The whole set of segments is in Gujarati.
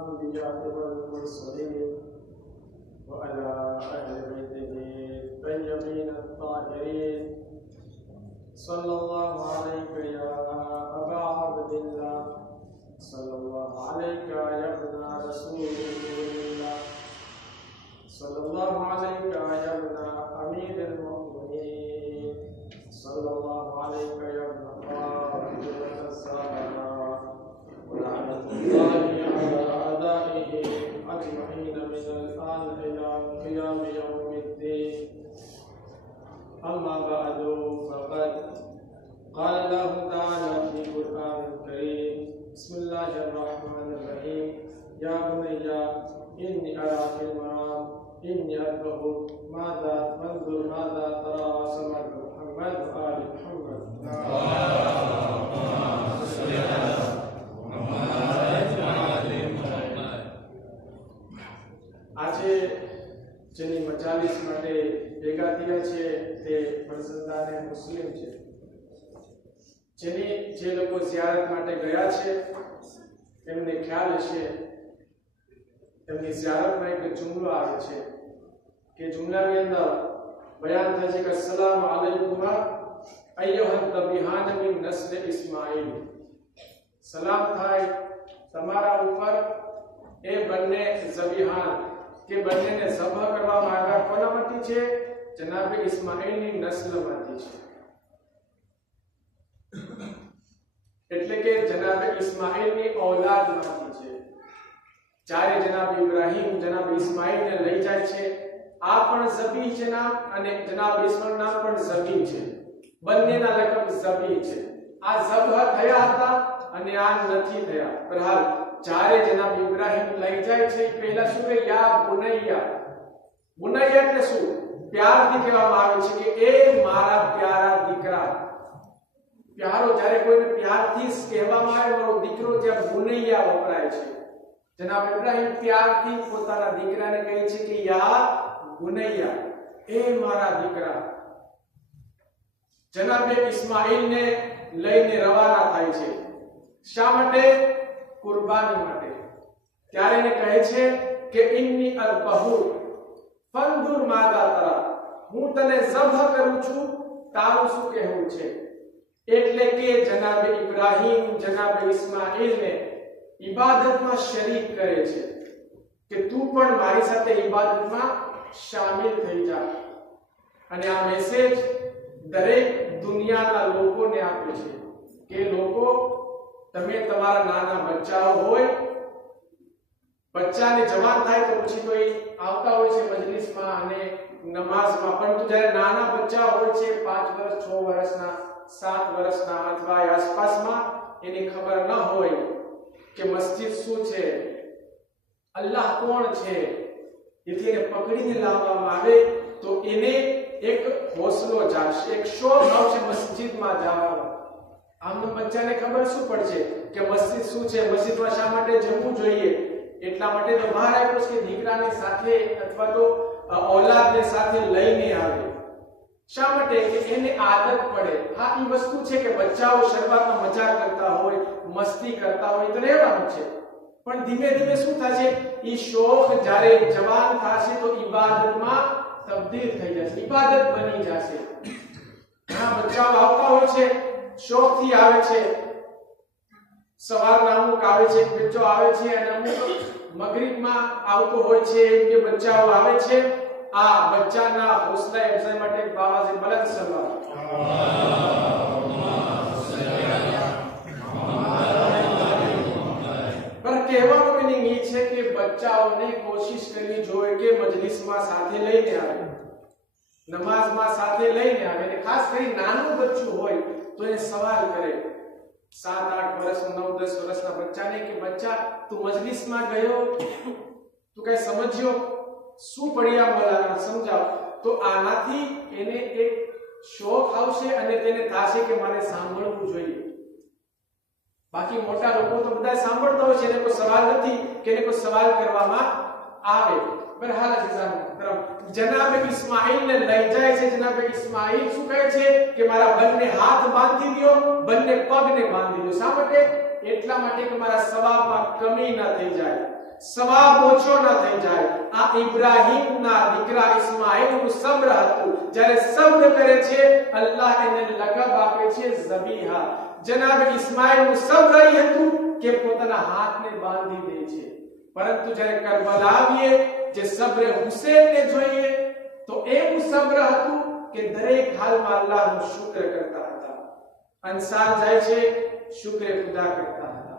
الأنبياء والمرسلين وعلى أهل بيته الطيبين الطاهرين صلى الله عليك يا أبا عبد الله صلى الله عليك يا ابن رسول الله صلى الله عليك يا ابن أمير المؤمنين صلى الله عليك يا ابن خالد الزهراء ولعنة الله على أعدائه أجمعين من الآن إلى قيام يوم الدين. أما بعد فقد قال الله تعالى في القرآن الكريم: بسم الله الرحمن الرحيم. يا بني إني أرى في المنام إني أذبحك فانظر ماذا ترى. سمع محمد وآل محمد. આજે જેની મજાલિસ માટે ભેગા થયા છે તે પ્રસન્નાને મુસ્લિમ છે. જે લોકો ઝિયારત માટે ગયા છે એમને ખ્યાલ હશે એમની ઝિયારતમાં એક જુમલો આવે છે કે જુમલાની અંદર બયાન થાય છે કે અસ્સલામુ અલૈકુમ અય્યુહત તબિહાન મિન નસ્લ ઇસ્માઈલ. સલામ થાય તમારા ઉપર એ બંને ઝબિહાન કે બંનેને ઝબહ કરવામાં આવ્યા કોનામાંથી છે? જનાબ ઇસ્માઈલની નસ્લમાંથી છે. એટલે કે જનાબ ઇસ્માઈલની ઔલાદમાંથી છે. જ્યારે જનાબ ઇબ્રાહીમ જનાબ ઇસ્માઈલને લઈ જાય છે આ પણ ઝબી છે નામ અને જનાબ ઇસ્માઈલ નામ પણ ઝબી છે. બંનેના લકબ ઝબી છે. આ ઝબહ થયા હતા અને આ નથી થયા. બહરહાલ જ્યારે જનાબ ઇબ્રાહીમ લઈ જાય છે પહેલા શું કે યા બુનૈયા. બુનૈયા એટલે શું? પ્યારથી કહેવામાં આવે છે કે એ મારા પ્યારા દીકરા. પ્યારો જ્યારે કોઈને પ્યારથી કહેવામાં આવે મારો દીકરો ત્યાં બુનૈયા વપરાય છે. જનાબ ઇબ્રાહીમ પ્યારથી પોતાના દીકરાને કહે છે કે યા બુનૈયા, એ મારા દીકરા. જનાબ ઇસ્માઈલને લઈને રવાના થાય છે. શા માટે? કુરબાની માટે. ત્યારે એને કહે છે કે ઇન્ની અલબહુ ફંદુર માદા તરા. હું તને ઝબહ કરું છું, તારું શું કહેવું છે? એટલે કે જનાબ ઇબ્રાહીમ જનાબ ઇસ્માઈલને ઇબાદતમાં શરીક કરે છે કે તું પણ મારી સાથે ઇબાદતમાં શામિલ થઈ જા. અને આ મેસેજ દરેક દુનિયાના લોકોને આપે છે કે લોકો, તમે તમારા નાના બચ્ચાઓ હોય, બચ્ચાને જવાન થાય તો પછી તો એ આવતા હોય છે મજલિસમાં અને નમાઝમાં, પરંતુ જ્યારે નાના બચ્ચા હોય છે 5 વર્ષ 6 વર્ષના 7 વર્ષના અથવા આસપાસમાં, એની ખબર ન હોય કે મસ્જિદ શું છે, અલ્લાહ કોણ છે, એથી એને પકડીને લાવવામાં આવે તો એને એક હોસલો જાગશે, એક શોખ આવશે મસ્જિદમાં જવાનો. આમ બચ્ચાને ખબર શું પડશે કે મસ્જિદ શું છે, મસ્જિદમાં શા માટે જવું જોઈએ. એટલા માટે તો બહાર આવ્યો છે કે દીકરાની સાથે અથવા તો ઔલાદને સાથે લઈને આવે. શા માટે? કે એને આદત પડે. હા, એ વસ્તુ છે કે બચ્ચાઓ શરૂઆતમાં મજાક કરતા હોય, મસ્તી કરતા હોય તો રહેવાનું છે, પણ ધીમે ધીમે શું થશે, એ શોખ જ્યારે જવાન થશે તો ઇબાદતમાં તબદીલ થઈ જશે, ઇબાદત બની જશે. ઘણા બચ્ચાઓ આવતા હોય છે, શોખથી આવે છે, સવારના અમુક આવે છે, બચ્ચો આવે છે અને અમુક મગરિબમાં આવતો હોય છે, કે બચ્ચાઓ આવે છે. આ બચ્ચાના હોસલા અફઝાઈ માટે બાવાજી બલંદ સલામ. પર કહેવાનો મીનિંગ એ છે કે બચ્ચાઓને કોશિશ કરવી જોઈએ કે મજલિસમાં સાથે લઈને આવે, નમાઝમાં સાથે લઈને આવે. અને ખાસ કરી નાનું બચ્ચું હોય તો એ સવાલ કરે 7-8 વર્ષ 9-10 વર્ષના બચ્ચાને કે બચ્ચા, તું મજલિસમાં ગયો, તું કઈ સમજ્યો, શું પડ્યા મોલાના, સમજાવ. તો આનાથી એને એક શોખ આવશે અને તેને થાશે કે મારે સાંભળવું જોઈએ. બાકી મોટા લોકો તો બધા સાંભળતા હોય છે, એને કોઈ સવાલ નથી કે એને કોઈ સવાલ કરવામાં આવે. બહરહાલ જનાબ ઇસ્માઈલને લઈ જાય છે. જનાબ ઇસ્માઈલ શું કહે છે કે મારા બંને હાથ બાંધી દો, બંને પગને બાંધી દો. શા માટે? એટલા માટે કે મારા સવાબમાં કમી ન થઈ જાય. સવાબ ઓછો ન થઈ જાય. આ ઇબ્રાહીમના દીકરા ઇસ્માઈલનું સબ્ર હતું. જ્યારે સબ્ર કરે છે અલ્લાહ એને લકબ આપે છે ઝબીહા. જનાબ ઇસ્માઈલનું સબ્ર એ હતું કે પોતાના હાથને બાંધી દે છે. પરંતુ જ્યારે કરબલા આવીએ જે સબ્ર હુસૈનને જોઈએ તો એવું સબ્ર હતું કે દરેક હાલમાં અલ્લાહનો શુક્ર કરતા હતા. અંસાર જાય છે શુક્ર ખુદા કરતા હતા.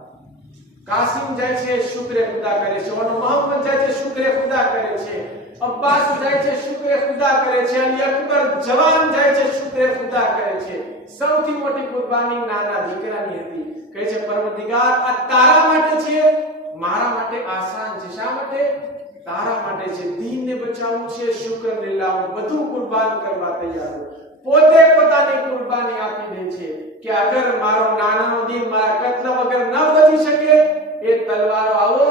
કાસિમ જાય છે શુક્ર ખુદા કરે છે. અને મોહમ્મદ જાય છે શુક્ર ખુદા કરે છે. અબ્બાસ જાય છે શુક્ર ખુદા કરે છે. અલી અકબર જવાન જાય છે શુક્ર ખુદા કરે છે. સૌથી મોટી કુરબાની નાના દીકરાની હતી. કહે છે પરવરદિગાર આ તારા માટે છે, મારા માટે આસાન છે. શા માટે? તારા માટે છે. દીનને બચાવવું છે, શુક્રને લાવવું, બધું કુરબાન કરવા તૈયાર છે. પોતે પોતાની કુરબાની આપી દે છે કે અગર મારો નાનાનો દીન મારા કત્લ વગર ન બચી શકે એ તલવારો આવો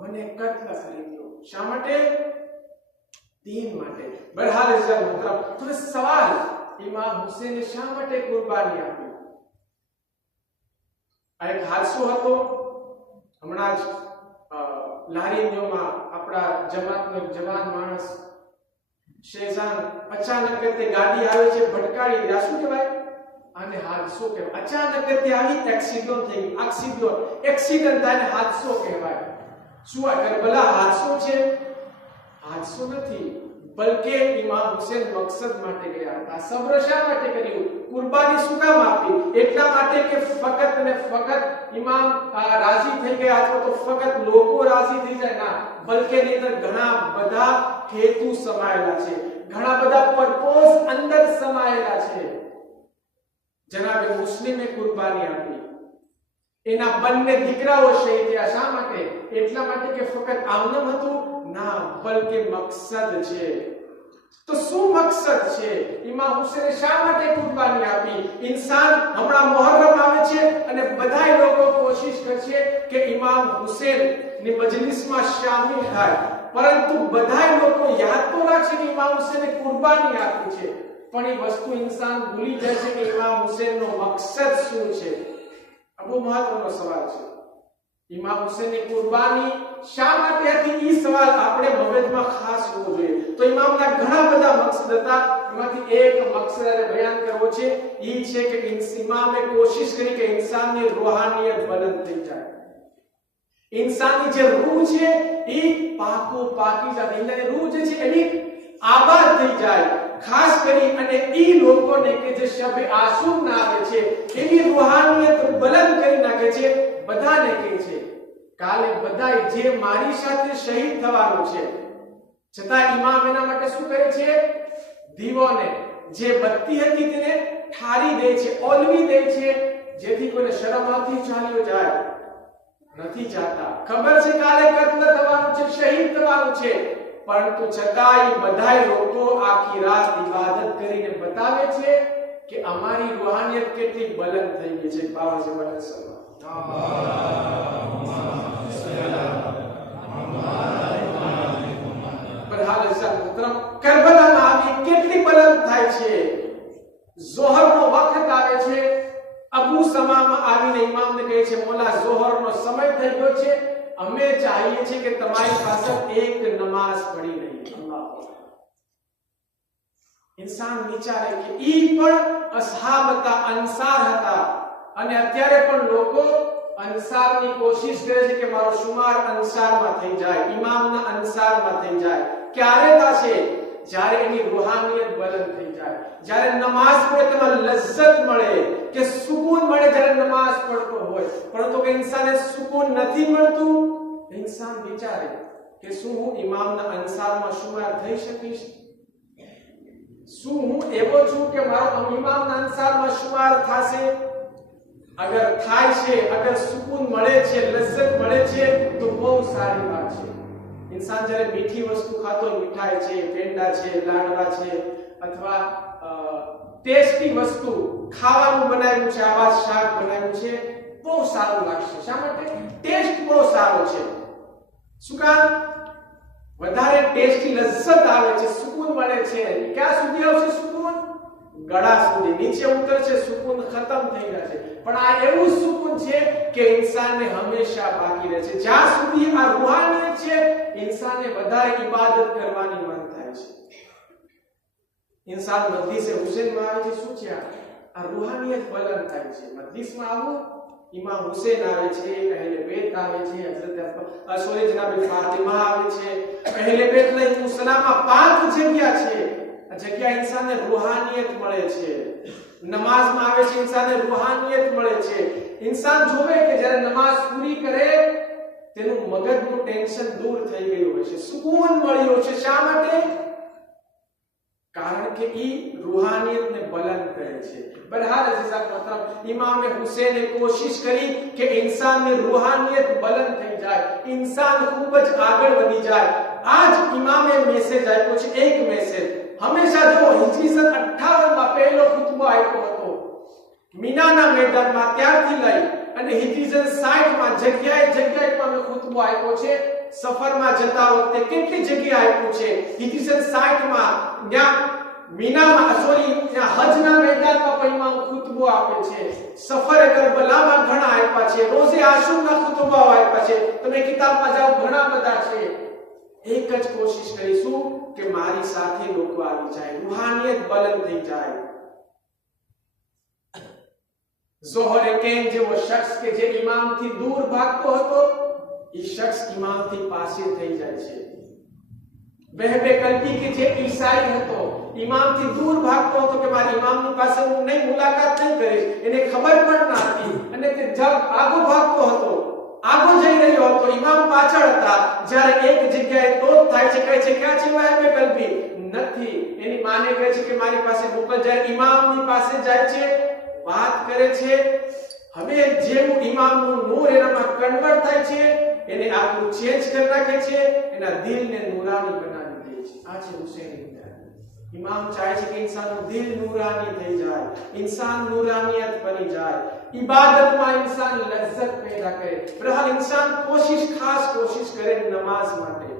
મને કત્લ કરી દો. શા માટે? દીન માટે. બરહાલ ઇઝ્ઝત મુહતરમ. તો સવાલ ઇમામ હુસૈને શા માટે કુરબાની આપી? આ એક હાદસો હતો. હમણાં જ લારીન્યોમાં આપણા જમાતનો જવાન માણસ શેઝાન અચાનક તે ગાડી આવે છે ભટકાડી દે. શું કહેવાય આને? હાદસો કહેવાય. અચાનક તે આવી એક્સિડન્ટ થઈ ગયું. એક્સિડન્ટ થાય ને હાદસો કહેવાય. શું આ કરબલા હાદસો છે? હાદસો નથી, બલકે ઇમામ હુસૈન મકસદ માટે ગયા હતા. સબ્ર શા માટે કર્યું? કુરબાની શું કામ આપી? એટલા માટે કે ફકત ને ફકત ઇમામ રાજી થઈ ગયા અથવા તો ફકત લોકો રાજી થઈ જાય ના, બલકે એની અંદર ઘણા બધા હેતુ સમાયેલા છે, ઘણા બધા પર્પોઝ અંદર સમાયેલા છે. જનાબે મુસ્લિમે કુરબાની આપી. એના બંને દીકરાઓ શહીદ થયા. શા માટે? એટલા માટે કે ફકત આમનામ હતું ના, બલકે મકસદ છે. તો શું મકસદ છે? ઇમામ હુસૈને શા માટે કુરબાની આપી? ઇન્સાન હમણાં મુહર્રમ આવે છે અને બધાય લોકો કોશિશ કરશે કે ઇમામ હુસૈન ની મજલિસમાં શામિલ થાય, પરંતુ બધાય લોકો યાદ તો રાખશે કે ઇમામ હુસૈને કુરબાની આપી છે, પણ એ વસ્તુ ઇન્સાન ભૂલી જાય છે કે ઇમામ હુસૈનનો મકસદ શું છે. આ બહુ મહત્વનો સવાલ છે. ઇમામ હુસૈનની કુરબાની શા માટે હતી? એ સવાલ આપણે મગજમાં ખાસ હોવો જોઈએ. તો ઇમામના ઘણા બધા મકસદ હતા. એમાંથી એક મકસદ બયાન કરવો છે. એ છે કે ઇમામે કોશિશ કરી કે ઇન્સાનની રૂહાનિયત બલંદ થઈ જાય. ઇન્સાનની જે રૂહ છે એ પાકીઝા એની રૂહ જે છે એની આબાદ થઈ જાય. ખાસ કરી અને ઈ લોકોને કે જે શબે આસુર ના આવે છે એની રૂહાનિયત બલંદ કરી નાખે છે. બધાને કહે છે કાલે બધાય જે મારી સાથે શહીદ થવાનું છે, છતાં ઇમામ એના માટે શું કરે છે? દીવોને જે બત્તી હતી તેને ઠારી દે છે, ઓલવી દે છે, જેથી કોઈને શરમથી ચાલ્યો જાય. નથી ચાહતા. ખબર છે કાલે કત્લ થવાનું છે, શહીદ થવાનું છે, પરંતુ છતાંય બધાય લોકો આખી રાત ઇબાદત કરીને બતાવે છે કે અમારી રૂહાનિયત કેટલી બલંદ થઈ ગઈ છે. બાબા જમાલ સલ્લલ્લાહુ કરબલામાં આવી કેટલી બલંદ થાય છે. ઝોહરનો વખત આવે છે. અબુ સમામાં આવીને ઇમામને કહે છે મોલા ઝોહરનો સમય થઈ ગયો છે, અમે ચાહીએ છીએ કે તમારી પાસે એક નમાઝ પડી રહી. અલ્લાહ. ઇન્સાન વિચારે કે ઈ પણ અસહાબ હતા, અંસાર હતા, અને અત્યારે પણ લોકો અંસારની કોશિશ કરે છે કે મારો શુમાર અંસારમાં થઈ જાય, ઇમામના અંસારમાં થઈ જાય. ક્યારે થશે? જ્યારે એની રૂહાનિયત બલંદ થઈ જાય, જ્યારે નમાઝ પડે તેમાં લજ્જત મળે કે સુકૂન મળે. જ્યારે નમાઝ પડતો હોય પરંતુ કે ઇન્સાનને સુકૂન નથી મળતું, ઇન્સાન વિચારે કે શું હું ઇમામના અંસારમાં શુમાર થઈ શકીશ? શું હું એવો છું કે મારો ઇમામના અંસારમાં શુમાર થશે? અગર થાય છે, અગર સુકૂન મળે છે, લજ્જત મળે છે તો બહુ સારી વાત છે. ઇન્સાન જ્યારે મીઠી વસ્તુ ખાતો હોય, મીઠાઈ છે, પેંડા છે, લાડવા છે, અથવા ટેસ્ટી વસ્તુ ખાવાનું બનાવ્યું છે, આવા શાક બનાવ્યું છે, બહુ સારું લાગશે. શા માટે? ટેસ્ટ બહુ સારો છે. શું કામ? વધારે ટેસ્ટી લજ્જત આવે છે, સુકૂન મળે છે. ક્યાં સુધી આવશે સુકૂન? ગળા સુધી. નીચે ઉતરશે, સુકૂન ખતમ થઈ જશે. પણ આ એવું સુકૂન છે કે ઇન્સાનને હંમેશા બાકી રહે છે. જ્યાં સુધી આ રૂહાનિયત इंसान ने વધારે ઇબાદત કરવાની મન થાય છે। इंसान मजलिस हुसैन में આવે છે શું છે આ રૂહાનિયત બલંદ થાય છે। મજલિસ માં આવો इमाम हुसैन आवे छे, अहले बैत आवे छे, हजरत सोरे जनाब फातिमा आवे छे। अहले बैत ने मुसलमानमा पांच जग्या छे। आ जग्या इंसानने रूहानियत મળે છે। नमाज में आवे छे इंसानने रूहानियत મળે છે। इंसान જોવે કે જ્યારે નમાઝ પૂરી કરે તેનું મગજનું ટેન્શન દૂર થઈ ગયું હોય છે, સુકૂન મળ્યો છે। શા માટે? કારણ કે ઈ रूहानियत ने बुलंद करे छे। बहरहाल अज़ीज़ान मोहतरम इमाम हुसैन ने कोशिश करी कि इंसान में रूहानियत बुलंद થઈ જાય, इंसान खूब ज આગળ વધી જાય। आज इमामे મેસેજ આપ્યો છે, એક મેસેજ। હંમેશા જો હિજરી સન 58 માં પહેલો ખુતબો આપ્યો હતો મીનાના મેદાનમાં, ત્યારથી લઈ અને હિજરી સન 60 માં જગ્યાએ ઇમામે ખુતબો આપ્યો છે। સફરમાં જતા વખતે કેટલી જગ્યા આપ્યું છે? હિજરી સન 60 માં ત્યાં મીનામાં હજના મેદાનમાં પણ ઇમામ ખુતબો આપે છે। સફરે કરબલામાં ઘણા આપ્યા છે, રોઝે આશુરના ખુતબા આપ્યા છે। તમે કિતાબમાં જાઓ ઘણા બધા છે। એક જ કોશિશ કરીશું કે મારી સાથે લોકો આવી જાય, રૂહાનિયત બલંદ થઈ જાય। ઝોહરે કેન જેવો શખ્સ કે જે ઇમામથી દૂર ભાગતો હતો, એ શખ્સ ઇમામથી પાસે થઈ જાય છે। વહબે કલ્બી કે જે ઈસાઈ હતો, ઇમામથી દૂર ભાગતો હતો કે મારી ઇમામની પાસે હું નહીં મુલાકાત નહીં કરીશ, એને ખબર પણ ન હતી અને તે જબ આગો ભાગતો હતો, આગો જઈ રહ્યો હતો, ઇમામ પાછળ હતા। જ્યારે એક જગ્યાએ તોપ થાય છે, કહે છે ક્યાં છે વહબે કલ્બી? નથી। એની માને કહે છે કે મારી પાસે મોકલ। જાય ઇમામની પાસે જાય છે, વાત કરે છે। હવે જેવું ઇમામનું નૂર એનામાં કન્વર્ટ થાય છે, એને આખું ચેન્જ કરી નાખે છે, એના દિલને નૂરાની બનાવી દે છે। આ છે હુસૈન इमाम चाहे છે કે इंसानનું દિલ નૂરાની થઈ જાય, इंसान નૂરાનિયત બની જાય, ઇબાદતમાં इंसान લज्जत પેદા કરે। બહરહાલ इंसान ખાસ કોશિશ કરે નમાઝ માટે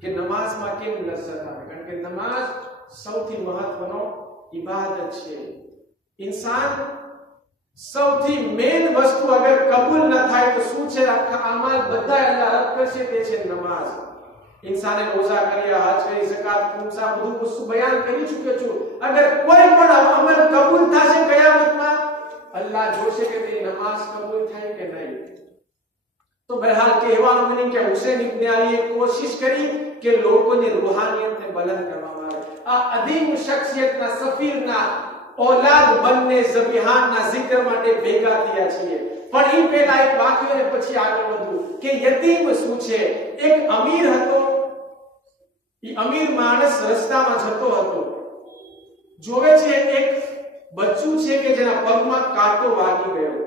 કે નમાઝમાં કેમ લज्जत આવે, કારણ કે નમાઝ સૌથી મહત્વનો ઇબાદત છે। इंसान સૌથી મેન વસ્તુ અગર કબૂલ ન થાય તો શું છે? આખા અમલ બધા અલ્લાહ રદ કરશે, તે છે નમાઝ। इंसाने रोजा કર્યા, હજ કરી, ઝકાત, ખુમસા બધું વસ્તુ બયાન કરી ચૂક્યો છું। અગર કોઈ પણ અમલ કબૂલ થશે કયામતમાં, અલ્લાહ જોશે કે તેની નમાઝ કબૂલ થાય કે નહીં। તો બહરહાલ કહેવાનો મીનિંગ કે હુસૈન ઇબ્ન અલીએ કોશિશ કરી કે લોકોની રૂહાનિયતને બલંદ કરવામાં આવે। આ અદીમ શખ્સિયતના સફીરના औलाद बनने ज़बीहानના zikr માટે ભેગા થયા છીએ। પણ એ પહેલા એક વાક્ય અને પછી આગળ વધું કે યતીમ શું છે? એક અમીર હતો, એ અમીર માણસ રસ્તામાં જતો હતો, જોવે છે એક બચ્ચું છે કે જેના પગમાં કાંટો વાગી ગયો।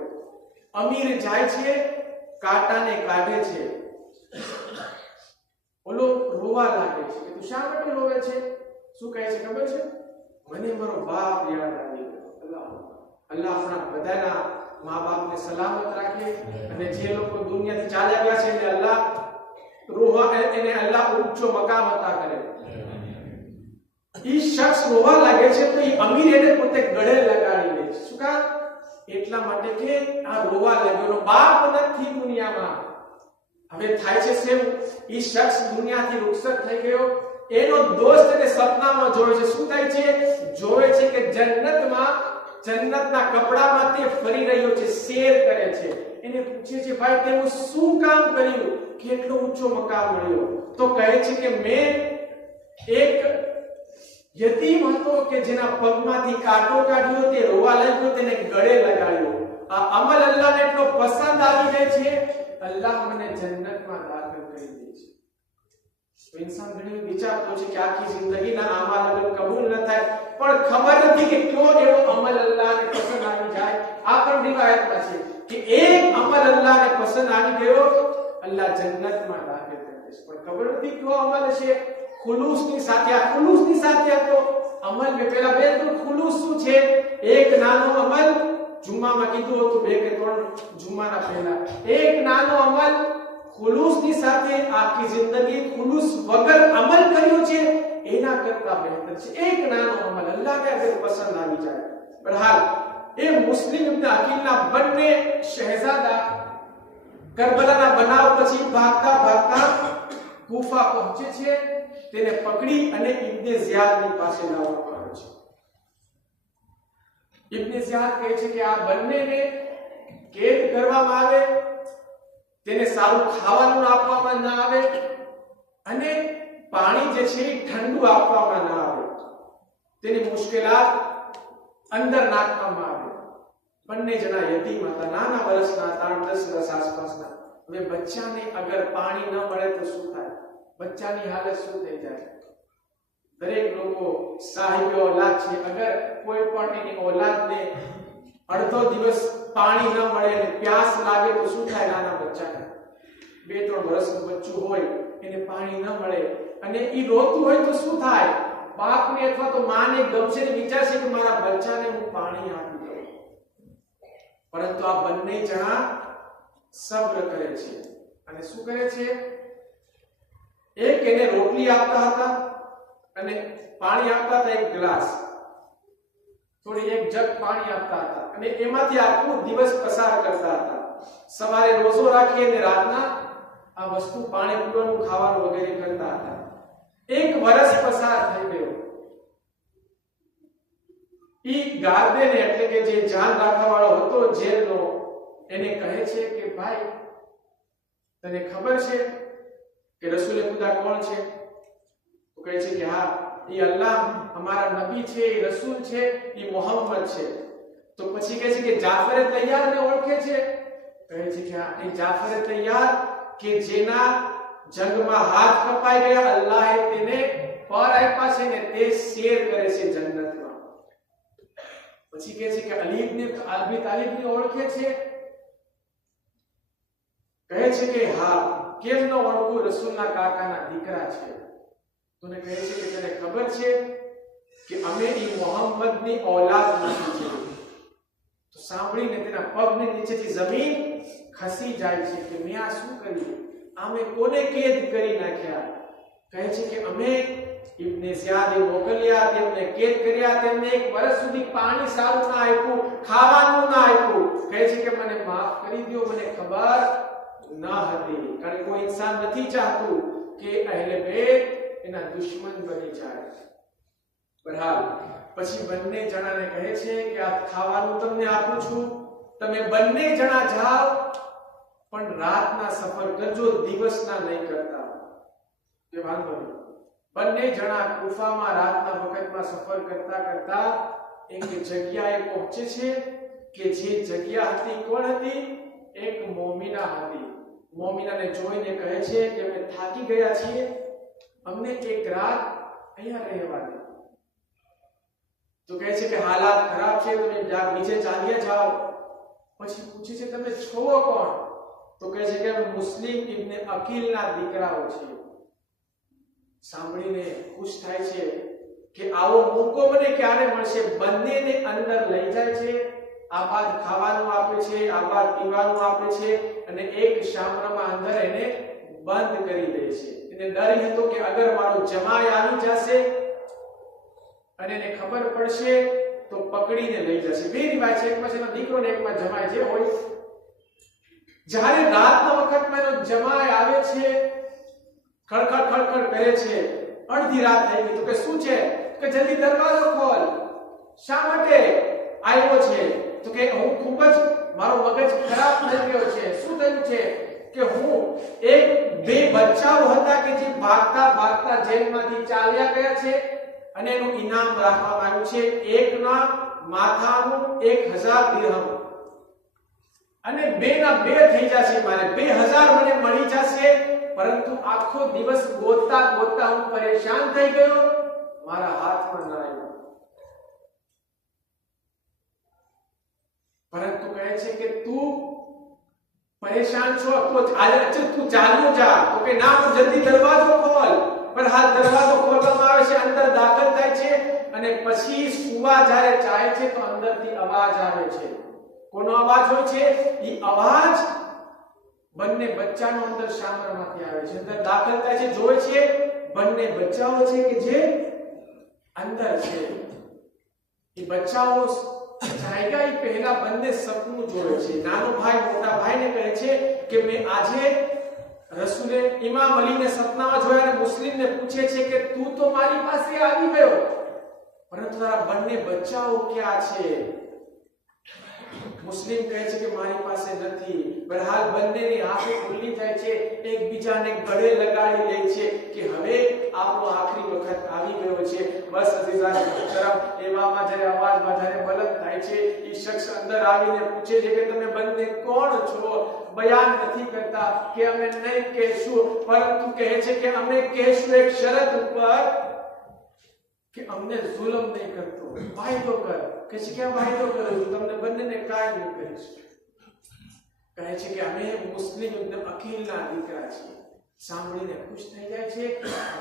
અમીર જાય છે, કાંટાને કાઢે છે, ઓલો રોવા લાગે છે। તું શા માટે રોવે છે? શું કહે છે ખબર છે? મને મારો બાપ યાદ આવી ગયો। અલ્લાહ આપણા બધાના મા બાપને સલામત રાખે અને જે લોકો દુનિયાથી ચાલ્યા ગયા છે એને અલ્લાહ એને અલ્લાહ ઊંચો મકામ અતા કરે। ઈ શખ્સ રોવા લાગે છે તો ઈ અમીર એને પોતે ગળે લગાડી લે છે। શું કામ? એટલા માટે કે આ રોવા લાગ્યો, બાપ નથી દુનિયામાં। હવે થાય છે સેમ, ઈ શખ્સ દુનિયાથી રૂખસત થઈ ગયો, એનો દોસ્ત એને સપનામાં જોવે છે। શું થાય છે? જોવે છે કે જન્નતના કપડામાં તે ફરી રહ્યો છે, શેર કરે છે। એને પૂછે છે ભાઈ તે શું કામ કર્યું, કેટલો ઊંચો મકામ મળ્યો? તો કહે છે કે મેં એક યતીમ હતો કે જેના પગમાંથી કાંટો કાઢ્યો, તે રોવા લાગ્યો, તેને ગળે લગાડ્યો। આ અમલ અલ્લાહને એટલો પસંદ આવી જાય છે, અલ્લાહ મને જન્નતમાં દાખલ કરી દે છે। તો इंसान ઘણી વિચારતો છે કે આખી જિંદગીના અમલ અગર કબૂલ ન થાય, પણ ખબર નથી કે કયો એવો અમલ અલ્લાહને પસંદ આવી જાય। આ પણ રિવાયતમાં છે કે એક અમલ અલ્લાહને પસંદ આવી ગયો, અલ્લાહ જન્નતમાં દાખલ કરી દેશે, પણ ખબર નથી કયો અમલ છે। ખુલૂસની સાથે, આ ખુલૂસની સાથે હતો અમલ મે પહેલા બે તો ખુલૂસ શું છે? એક નાનો અમલ, જુમ્મામાં કીધું હતું 2 કે 3 જુમ્માના પહેલા, એક નાનો અમલ ખુલૂસની સાથે આખી જિંદગી ખુલૂસ વગર અમલ કર્યો છે એના કરતા બહેતર છે એક નાનો અમલ, અલ્લાહને અગર પસંદ આવી જાય। બહરહાલ એ મુસ્લિમ ઇબ્ન અકીલના બંને શહેજાદા કરબલાના બનાવ પછી ભાગતા ભાગતા કૂફા ગુફા પહોંચે છે, તેને પકડી અને ઇબ્ને ઝિયાદની પાસે લાવવામાં આવે છે. ઇબ્ને ઝિયાદ કહે છે કે આ બંનેને કેદ કરવામાં આવે, તેને સારું ખાવાનું આપવામાં ના આવે અને પાણી જે છે એ ઠંડુ આપવામાં ના આવે, તેની મુશ્કેલાત અંદર નાખવામાં આવે. બંને જણા યતીમ હતા, નાના વર્ષના હતા, 8-10 વર્ષ આસપાસના. હવે બચ્ચાને અગર પાણી ન મળે તો શું થાય? બચ્ચાની હાલત શું થઈ જાય? દરેક લોકો સાહિબે ઓલાદ છે, અગર કોઈ પણ એની ઓલાદને અડધો દિવસ પાણી ન મળે અને પ્યાસ લાગે તો શું થાય? નાના બચ્ચાને 2-3 વર્ષનું બચ્ચું હોય એને પાણી ન મળે અને ઈ રોતું હોય તો શું થાય? બાપને અથવા તો માને ગમશે ને વિચારશે કે મારા બચ્ચાને હું પાણી આપી દઉં. પરંતુ આ બંને જણા સબ્ર કરે છે અને શું કરે છે? એક એને રોટલી આપતા હતા અને પાણી આપતા હતા, એક ગ્લાસ, થોડી એક જગ પાણી આપતા હતા અને એમાંથી આખો દિવસ પસાર કરતા હતા. સવારે રોજો રાખી અને રાતના આ વસ્તુ પાણી પીવાનું, ખાવાનું વગેરે કરતા હતા. 1 વર્ષ પસાર થઈ ગયો. ઈ ગાર્ડેન એટલે કે જે જાન રાખવાવાળો હતો જેલનો, એને કહે છે કે ભાઈ તને ખબર છે કે રસૂલે ખુદા કોણ છે? તો કહે છે કે હા, ઈ અલ્લાહ અમારા નબી છે, ઈ રસૂલ છે, ઈ મોહમ્મદ છે. તો પછી કહે છે કે જાફરે તૈયારને ઓળખે છે? કહે છે કે હા, એ જાફરે તૈયાર કે જેના જંગમાં હાથ કપાઈ ગયા, અલ્લાહે તેને પર આપ્યા છે ને તે શેર કરે છે જન્નતમાં. પછી કહે છે કે અલી ઇબ્ન અબી તાલિબને ઓળખે છે? કહે છે કે હા, કેમ ન ઓળખું, રસૂલના કાકાના દીકરા છે. તો કહે છે કે તને ખબર છે કે અમે ઈ મોહમ્મદની ઔલાદ નથી. તો સાંભળીને તેના પગની નીચેથી જમીન ખસી જાય છે કે મેં આ શું કર્યું? આમે કોને કેદ કરી નાખ્યા? કહે છે કે અમે ઇબ્ને ઝિયાદે મોકલ્યા, તેમને કેદ કર્યા, તેમને 1 વર્ષ સુધી પાણી સારું ના આપ્યું, ખાવાનું ના આપ્યું. કહે છે કે મને માફ કરી દો, મને ખબર ન હતી. કારણ કે કોઈ ઇન્સાન નથી ચાહતું કે અહેલે બેત એના દુશ્મન બની જાય. બહરહાલ પછી બંને જણાને કહે છે કે આ ખાવાનું તમને આપું છું, તમે બંને જણા જાઓ પણ રાતના સફર કરજો, દિવસના નહીં કરતા. કે વાંધો નહીં. બંને જણા કુફામાં રાતના વખતમાં સફર કરતા કરતા એક જગ્યાએ પહોંચે છે કે જે જગ્યા હતી કોણ હતી? એક મોમિના હતી. મોમિનાને જોઈને કહે છે કે અમે થાકી ગયા છીએ, અમને એક રાત અહીંયા રહેવા દો. તો કહે છે કે હાલાત ખરાબ છે, તમે નીચે ચાલ્યા જાઓ. પછી પૂછે છે તમે છો કોણ? તો કહે છે કે અમે મુસ્લિમ ઇબ્ને અકીલના દીકરાઓ છીએ. સાંભળીને ખુશ થાય છે કે આવો મોકો મને ક્યારે મળશે? બંનેને અંદર લઈ જાય છે, આબાદ ખાવાનું આપે છે, આબાદ પીવાનું આપે છે અને એક શામરામાં અંદર એને બંધ કરી દે છે. એને ડર હતો કે અગર મારો જમાઈ આવી જશે અને એને ખબર પડશે તો પકડીને લઈ જશે. 2 રિવાજ છે, એક માં એનો દીકરો ને એક માં જમાઈ જે હોય. જ્યારે રાતના વખતમાં એનો જમાઈ આવે છે, ખડખડ ખડખડ કરે છે, અડધી રાત થઈ ગઈ. તો કે શું છે? કે જલ્દી દરવાજો ખોલ. શા માટે આવ્યો છે? તો કે હું ખૂબ જ, મારો મગજ ખરાબ થઈ ગયો છે. શું થયું છે? કે હું 2 બચ્ચાઓ હતા કે જે ભાગતા ભાગતા જેલમાંથી ચાલ્યા ગયા છે અને એનું ઇનામ રાખવામાં આવ્યું છે. એકના માથાનું 1000 દિરહમ અને 2 ના 2 થઈ જશે. મારે 2000 મને મળી જશે. પરંતુ આખો દિવસ ગોતતા ગોતતા હું પરેશાન થઈ ગયો, મારા હાથમાં ન આવ્યું. પરંતુ કહે છે કે તું પરેશાન છો તો આજે તું ચાલ્યો જા. તો કે ના, હું જલ્દી દરવાજો ખોલ. પણ હાલ દરવાજો ખોલવામાં આવે છે, અંદર દાખલ થાય છે અને પછી સુવા જ્યારે ચાહે છે તો અંદરથી અવાજ આવે છે. કોનો અવાજ હોય છે? ઈ અવાજ બંને બચ્ચાનો અંદર શામરમાંથી આવે છે. અંદર દાખલ થાય છે, જોવે છે બંને બચ્ચાઓ છે કે જે અંદર છે. એ બચ્ચાઓ જાયગા એ પહેલા બંને સપનું જોવે છે. નાનો ભાઈ મોટા ભાઈને કહે છે કે મેં આજે રસૂલે ઇમામ અલીને સપનામાં જોયા અને મુસ્લિમને પૂછે છે કે તું તો મારી પાસે આવી ગયો, પરંતુ તારા બંને બચ્ચાઓ ક્યાં છે? મુસ્લિમ કહે છે કે મારી પાસે નથી. બહરહાલ બંનેની આંખો ખુલી જાય છે, એકબીજાને ગળે લગાડી લે છે કે હવે આપણો આખરી વખત આવી ગયો છે. બસ અઝીઝાન મુહતરમ, એવામાં જ્યારે અવાજમાં જ્યારે બલંદ થાય છે, એ શખ્સ અંદર આવીને પૂછે છે કે તમે બંને કોણ છો? બયાન નથી કરતા કે અમે નહીં કહેશું, પરંતુ કહે છે કે અમે કહેશું એક શરત ઉપર કે અમને જુલ્મ નહીં કરતો, વાયદો કર. કે છે કે વાયદો કરો છું, તમને બંનેને કાંઈ નહીં કરીશ. કહે છે કે અમે મુસ્લિમ ઇબ્ન અકીલના દીકરા છીએ. સાંભળીને ખુશ થઈ જાય છે,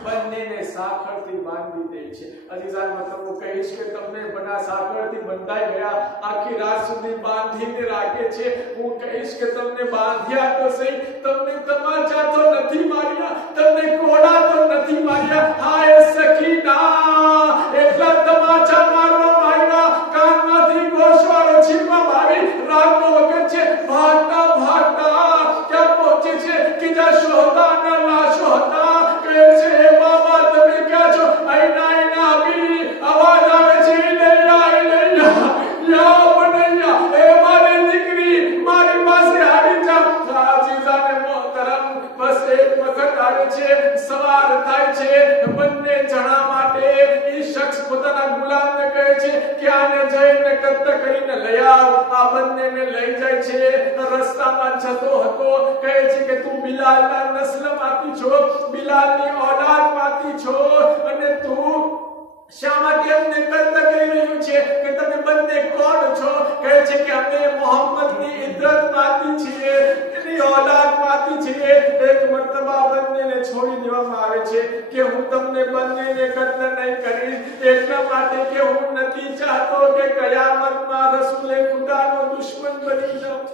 બંનેને સાંકળથી બાંધી દે છે. અઝીઝાન મતલબ હું કહીશ કે તમને બના સાંકળથી બંધાઈ ગયા, આખી રાત સુધી બાંધીને રાખે છે. હું કહીશ કે તમને બાંધ્યા તો સહી, તમને તમાચા તો નથી માર્યા, તમને કોડા તો નથી માર્યા. હાય સકીના, એટલા તમાચા મારવામાં આવ્યા, કાનમાંથી ગોશવાળો છીપમાં મારી, રાતનો વખત છે, ભાગતા ભાગતા ક્યાં પહોંચે છે કે જ્યાં શોહદાના લાશો હતા. કહે છે બાબા તમે ક્યાં છો? આઈના આઈના અભી અવાજ આવે છે, ઇલૈયા ઇલૈયા યા બનૈયા, એ મારી દીકરી મારી પાસે આવી જા. આજીઝાને મોહતરમ, બસ એક વખત આવે છે, સવાર થાય છે બંને જણા માટે. એ શખ્સ પોતાના ગુલામને કહે છે કે આને જઈને કત્લ કરીને લઈ આવ. આ બંનેને લઈ જાય છે. રસ્તામાં જતો હતો, કહે છે કે તું બિલાલના નસ્લમાંથી છો, બિલાલની ઔલાદમાંથી છો, અને તું શા માટે અમને કત્લ કરી રહ્યું છે? કે તમે બંને કોણ છો? કહે છે કે અમે મોહમ્મદની ઇદ્રતમાંથી છીએ, એની ઔલાદમાંથી છીએ. એક મર્તબા બંનેને છોડી દેવામાં આવે છે કે હું તમને બંનેને કત્લ નહીં કરીશ, એટલા માટે કે હું નથી ચાહતો કે કયામતમાં રસૂલે ખુદાનો દુશ્મન બની જાઉં.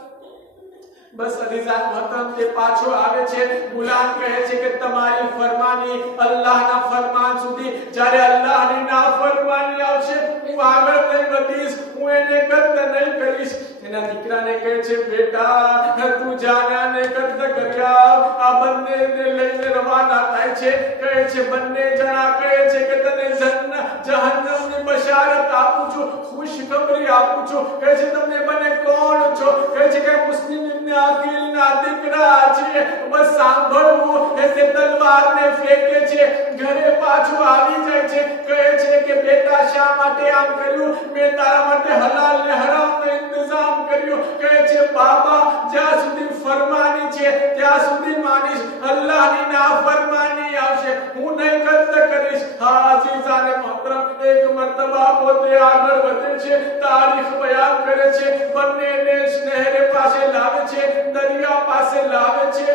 બસ અઝીઝાન મોહતરમ, તે પાછો આવે છે. ગુલામ કહે છે કે તમારી ફરમાની અલ્લાહના ફરમાન સુધી, જ્યારે અલ્લાહની નાફરમાની આવશે હું આગળ નહીં વધીશ, હું એને કત્લ નહીં કરીશ. એના દીકરાને કહે છે બેટા તું જાનાને કત્લ કર્યા. આ બંનેને લઈને રવાના થાય છે. કહે છે બંને જણા કહે છે કે તને જહન્નમની બશારત આપું છું, ખુશખબરી આપું છું. કહે છે તમને બંને કોણ છો? કહે છે કે મુસ્લિમ ઇબ્ન અકીલના દીકરા છે. બસ સાંભળવું. એ તલવારને ફેંકે છે, ઘરે પાછો આવી જાય છે. કહે છે કે બેટા શા માટે આમ કર્યું? મેં તારા માટે હલાલ ને હરામનો ઇંતજામ કર્યો. કહે છે બાબા જ્યાં સુધી ફરમાની છે ત્યાં સુધી માનીશ, અલ્લાહની નાફરમાની આવશે હું નહીં કત્લ કરીશ. હા અઝીઝાને મોહતરમ, એક મર્તબા પોતે આગળ વધે છે, તારીખ બયાન કરે છે. બંનેને નહેર પાસે લાવે છે, દરિયા પાસે લાવે છે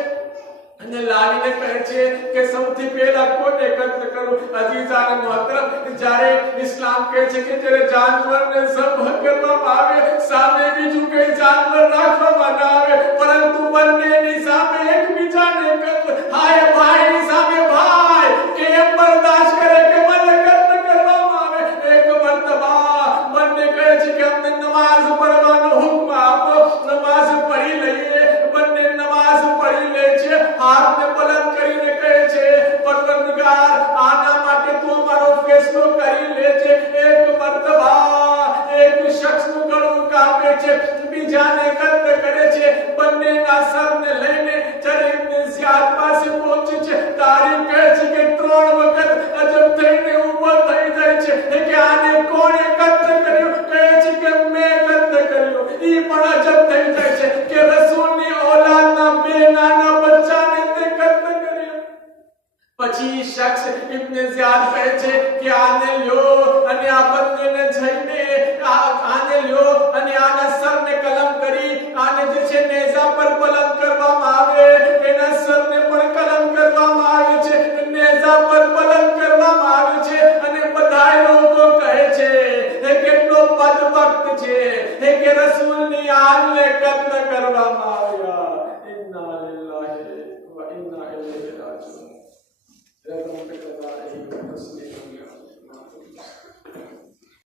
અને લાવીને કહે છે કે સૌથી પહેલા કોને કત્લ કરું? અઝીઝાને મોહતરમ, જ્યારે ઇસ્લામ કહે છે કે જ્યારે જાનવરને ઝબહ કરવામાં આવે, સામે બીજું કઈ જાનવર રાખવામાં ના આવે, પરંતુ બંનેની સામે એકબીજાને કત્લ. હાય ભાઈની સામે ભાઈ કેમ બરદાશ્ત કરે કે મને કત્લ કરવામાં આવે? એક મર્તબા બંને કહે છે કે અમને નમાઝ પઢવાનો હુકમ આપો, નમાઝ પઢી લઈએ. બંને નમાઝ પઢી લે છે, હાથને બુલંદ કરીને કહે છે પરવરદિગાર આના માટે તું અમારો ફેસલો કરી લેજે. એક મર્તબા એક શખ્સનું ગળું કાપે છે, બીજાને કત્લ કરે છે. બંનેના સરને લઈને જ્યારે ઇબ્ન ઝિયાદ પાસે પહોંચે છે, તારીખ કહે છે કે 3 વખત અજબ થઈને ઊભો થઈ જાય છે કે આને કોણે કત્લ કર્યો? કહે છે કે મેં કત્લ કર્યો. ઈ પણ અજબ થઈ જાય છે કે રસૂલની ઔલાદના 2 નાના બચ્ચાને તે કત્લ કર્યો. પછી શખ્સ ઇબ્ન ઝિયાદ કહે છે કે આને લ્યો અને આ બંનેને જઈને આને લ્યો અને આના સરને કલમ કરી, આને જે છે નેઝા પર બુલંદ કરવામાં આવે, એના સરને પણ કલમ કરવામાં આવે છે, નેઝા પર બુલંદ કરવામાં આવે છે. અને બધાય લોકો કહે છે એ કેટલો બદબખ્ત છે કે રસૂલની આનને કત્લ કરવામાં આવ્યા. ઇન્ના લિલ્લાહી વ ઇન્ના ઇલૈહિ રાજીઉન.